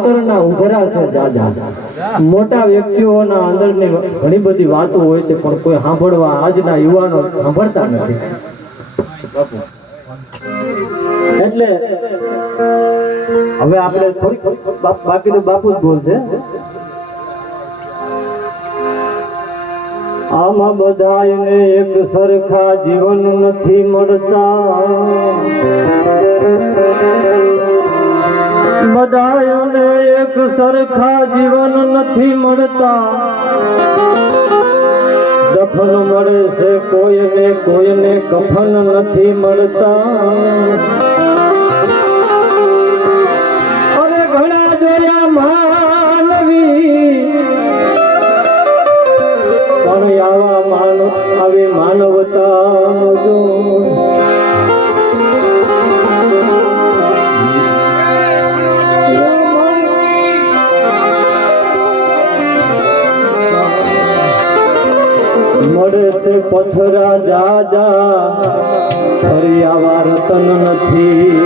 અંતરના ઉભરા છે જાજા. મોટા વ્યક્તિઓના અંદરની ઘણી બધી વાતો હોય છે પણ કોઈ સાંભળવા આજના યુવાનો સાંભળતા નથી. એટલે હવે આપણે થોડી બાકી તો બાપુ જ બોલશે. આમાં બધાયને એક સરખા જીવન નથી મળતા, બધાયને એક સરખા જીવન નથી મળતા. દફન મળે છે કોઈને, કોઈને કફન નથી મળતા. અરે ઘણા જોયા માનવી પણ આવી માનવતા જો મળે છે પથરા જાજા, ફરી આવા રતન નથી.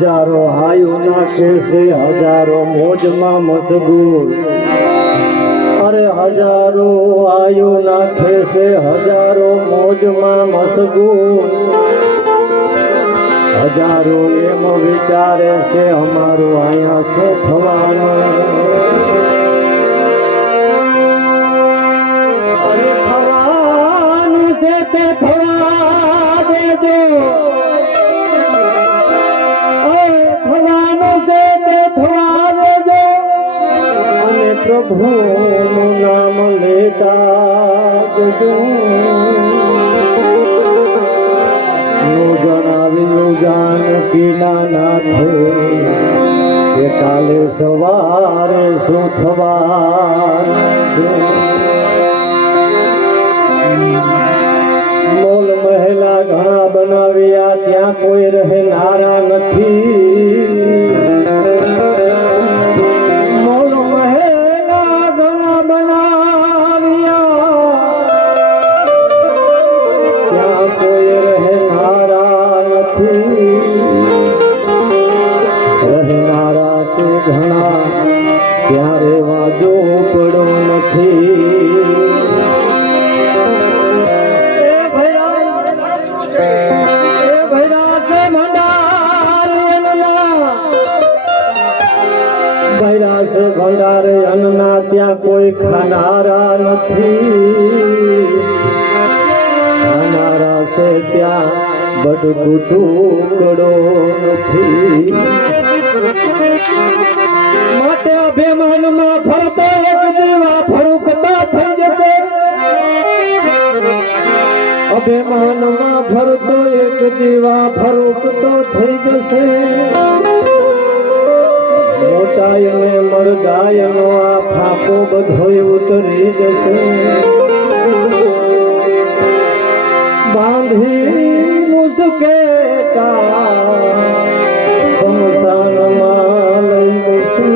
હજારો હાયું નાખે છે, હજારો મોજમાં મશગુલ. અરે હજારો આયુ નાખે છે, હજારો મોજમાં મશગુલ. હજારો એમ વિચારે છે અમારું અહીંયા શું થવાનું. અરે થવાનું છે તે થવા દેજો, પ્રભુનું નામ લેતા જજો. નું જણાવ્યું જાનકી નાથે કે કાલે સવારે શું થવાનું. મોલ મહેલા ઘણા બનાવ્યા ત્યાં કોઈ રહેનારા નથી. રહેનારા છે ઘણા ત્યારે વાજો પડો નથી. ભંડાર અન્નના ત્યાં કોઈ ખાનારા નથી. ખાનારા છે ત્યાં બડકું ટુકડો નથી. માટે અભિમાનમાં ફરતો એક દીવા ફરુકતા થઈ જશે. અભિમાનમાં ફરતો એક દીવા ફરુકતો થઈ જશે. મોટાયને મરદાયનો આ ફાંકો બધોય ઉતરી જશે. બાંધી મુસકેટા સમસાનમાં લઈ જશે.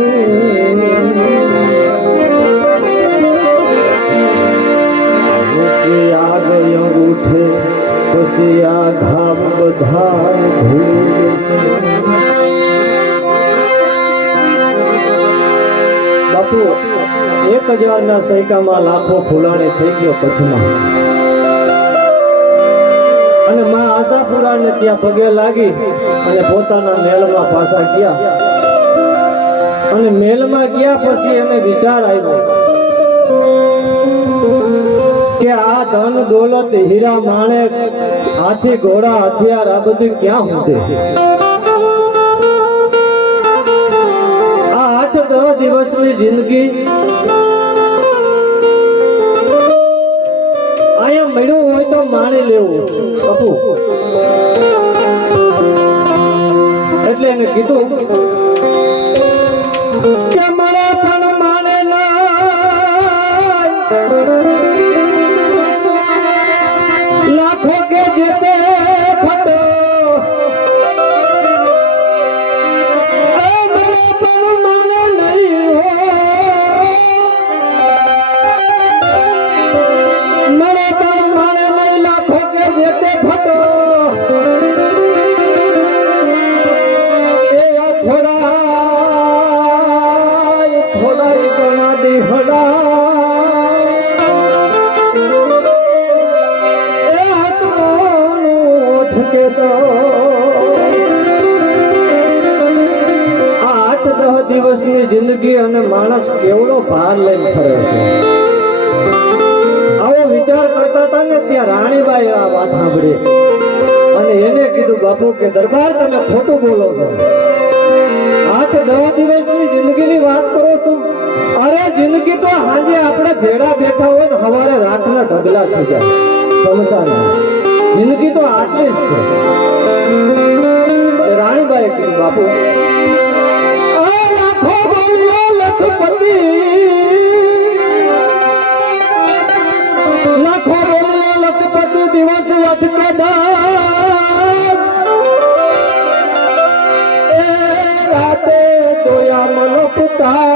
આગ અંગૂઠે પછી આ ઘામ બધા ભૂલી જશે. બાપુ 1000ના સૈકામાં લાખો ફૂલાણી થઈ ગયો કચ્છમાં. અને માં આશાપુરાને ત્યાં પગે લાગી અને પોતાના મહેલમાં પાછા ગયા. અને મહેલમાં ગયા પછી એને વિચાર આવ્યો કે આ ધન દોલત હીરા માણેક હાથી ઘોડા હથિયાર આ બધું ક્યાં મૂકે. આ 8-10 દિવસની જિંદગી અહીંયા મળ્યું હોય તો માણી લેવું. બાપુ એટલે એને કીધું કે મને પણ માને લાખો કે જેતે ફટો. મને પણ માને નહીં હો, મને પણ માને નહીં લાખો કે જેતે ફટો. તો 8-10 દિવસની જિંદગી અને માણસ કેવડો ભાર લઈને ફરે છે. આવો વિચાર કરતા હતા ને ત્યાં રાણીબાઈ આ વાત સાંભળી અને એને કીધું, બાપુ કે દરબાર તમે ખોટું બોલો છો. 8-10 દિવસની જિંદગીની વાત કરો છો? અરે જિંદગી તો હાજે આપણે ભેડા બેઠા હોય ને સવારે રાખના ઢગલા થઈ જાય સમસારમાં. જિંદગી તો આટલી જ છે. રાણીબાઈ કીધું, બાપુ લાખો બોલ્યો લખપતિ, લાખો બોલ્યો લખપતિ, દિવસ વધકે રાતે જોયા મલકતા.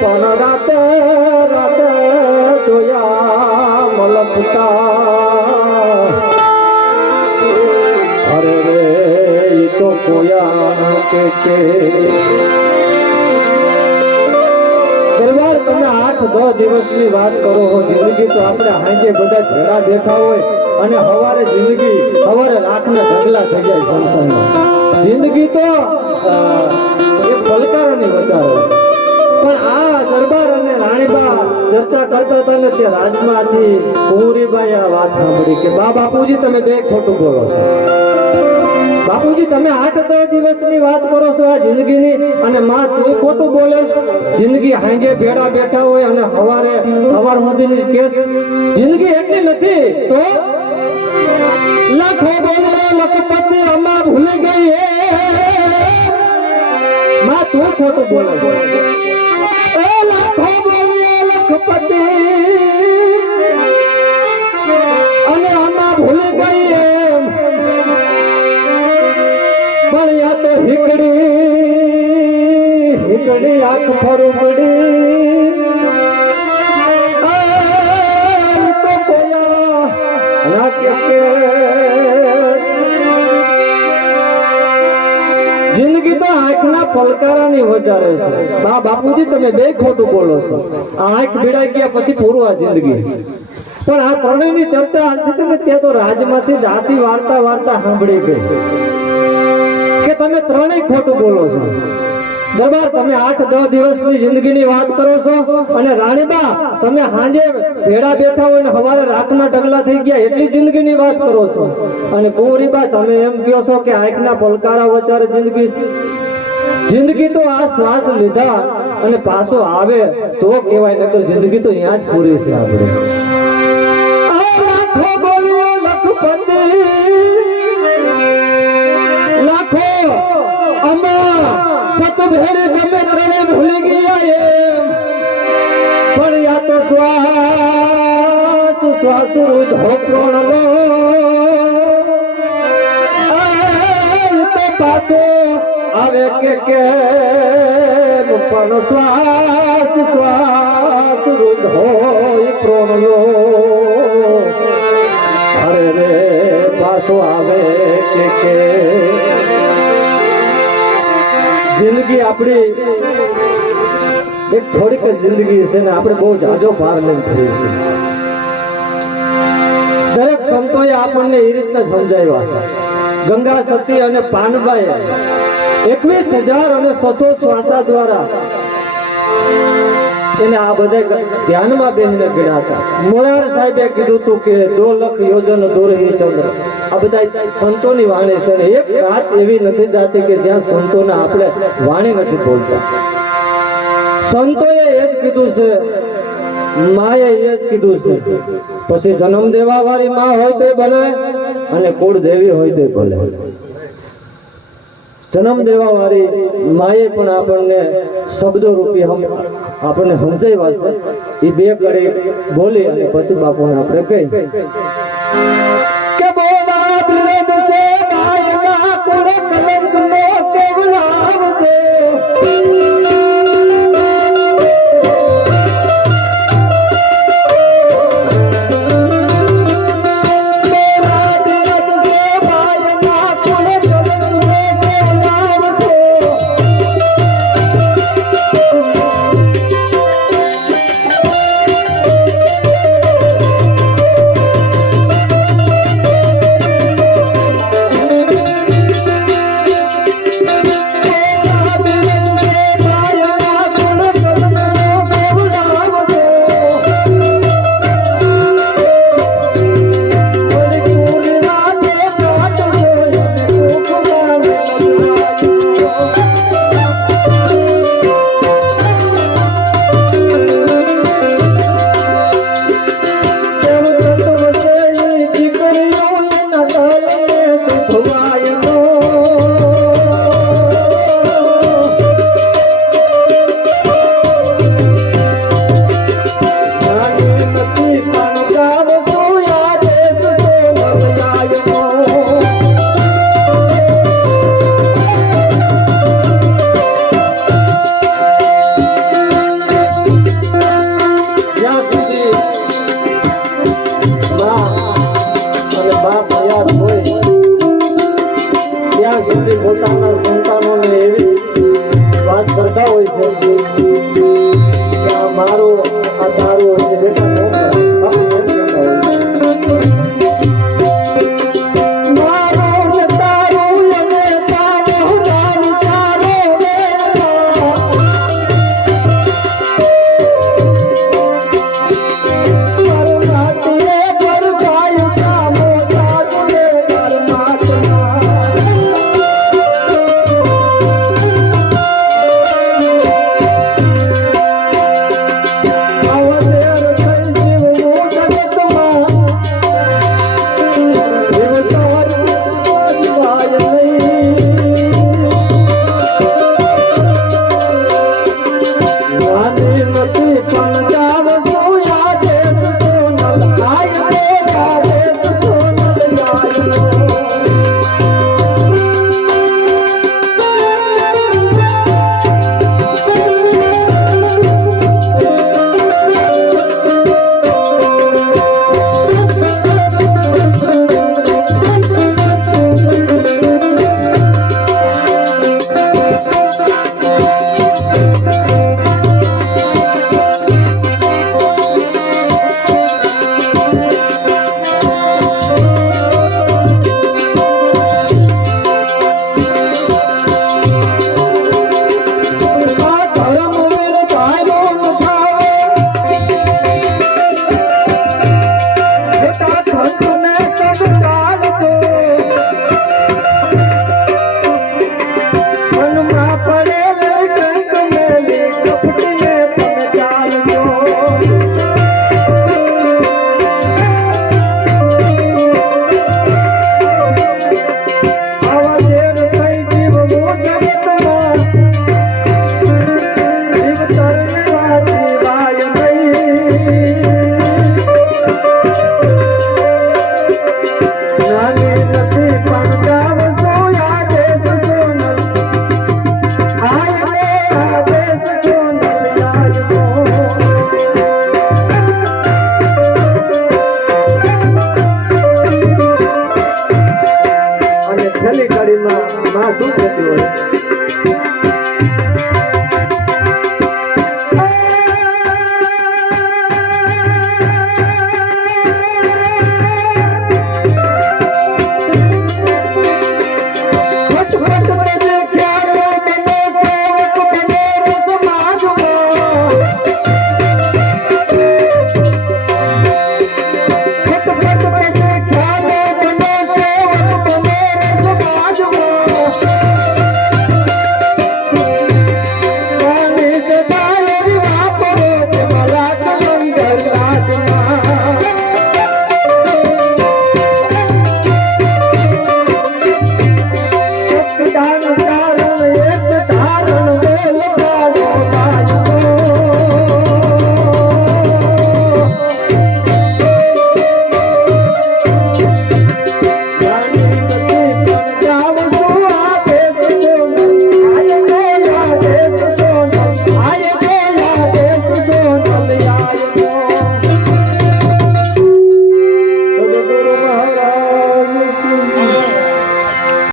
પણ રાતે રાતે જોયા મલકતા. અરે રે ઈ તો કોયા કે દરબાર તમે 8-10 દિવસની વાત કરો છો. જિંદગી તો આપણે હાંજે બધા ભેળા બેઠા હોય અને સવારે સવારે રાખના ઢગલા થઈ જાય સંસારમાં. જિંદગી તો એ પલકારોની વધારે છે. પણ આ દરબાર અને રાણીબા ચર્ચા કરતા હતા ને તે રાજમાંથી કુંવરીબાઈ આ વાત સાંભળી કે બાપુજી તમે બે ખોટું બોલો છો. બાપુજી તમે 8-10 દિવસની વાત કરો છો આ જિંદગીની, અને માં તું ખોટું બોલે છે. જિંદગી હાંજે ભેડા બેઠા હોય અને સવાર સુધીની કેસ જિંદગી એટલી નથી. તો લાખો બોલો લખપતિ અમા ભૂલી ગઈ માં તું ખોટું બોલે છે. લાખો બોલ્યો લખપતિ અને આમાં ભૂલી ગઈ એમ, પણ યા તો હિકડી આંખ ફરું પડી. તો કોયા ના કે જિંદગી તો આંખના પલકારાની વધારે છે. બાપુજી તમે બે ખોટું બોલો છો. આંખ ભીડાઈ ગયા પછી પૂરું આ જિંદગી. પણ આ ત્રણેયની ચર્ચા હાલતી ને ત્યાં તો રાજમાંથી દાસી વાર્તા સાંભળી ગઈ કે તમે ત્રણેય ખોટું બોલો છો. દરબાર તમે 8-10 દિવસની જિંદગીની વાત કરો છો અને રાણીબા તમે હાંજે ભેડા બેઠા હોય ને સવારે રાખના ઢગલા થઈ ગયા એટલી જિંદગીની વાત કરો છો. અને કુંવરીબા તમે એમ કહો છો કે આંખના પલકારા વચારે જિંદગી. જિંદગી તો આ શ્વાસ લીધા અને પાછો આવે તો કહેવાય, નકર જિંદગી તો અહીંયા જ પૂરી છે આપણે. લાખો બોલ્યો લખપતિ, લાખો અમા સત ભેડ ગમે ત્રણે ભૂલી ગયા એમ, પણ યા તો શ્વાસ ધોપણો તો પાછો આવે કે પણ શ્વાસ ધોઈ પ્રોણલો. અરે રે પાછો આવે કે જિંદગી આપણી એક થોડીક જિંદગી છે ને આપણે બહુ જાજો ભાર લઈને ફરીએ છીએ. દરેક સંતોએ આપણને એ રીતના સમજાવ્યા છે. ગંગા સતી અને પાનબાઈએ 21,000 અને 600 શ્વાસા દ્વારા એને આ બધા ધ્યાનમાં બેસીને ગણ્યા હતા. મોરાર સાહેબે કીધું હતું કે 2 લાખ યોજન દોરહી ચંદ્ર. આ બધા સંતોની વાણી છે. એક વાત એવી નથી જાતી કે જ્યાં સંતોને આપણે વાણી નથી બોલતા. સંતોએ એ જ કીધું છે, માએ એ જ કીધું છે. પછી જન્મ દેવા વાળી માં હોય તો ભલે અને કુળ દેવી હોય તો ભલે. જન્મ દેવા વાળી માએ પણ આપણને શબ્દો રૂપી આપણને સમજાવ્યા છે. એ 2 કડી બોલી અને પછી બાપુને આપણે કહી કે બોલા બિરદ સે માયના કુળ કલંક નો કેવલાવ દે. કે આ મારો આ તારો એ બેટા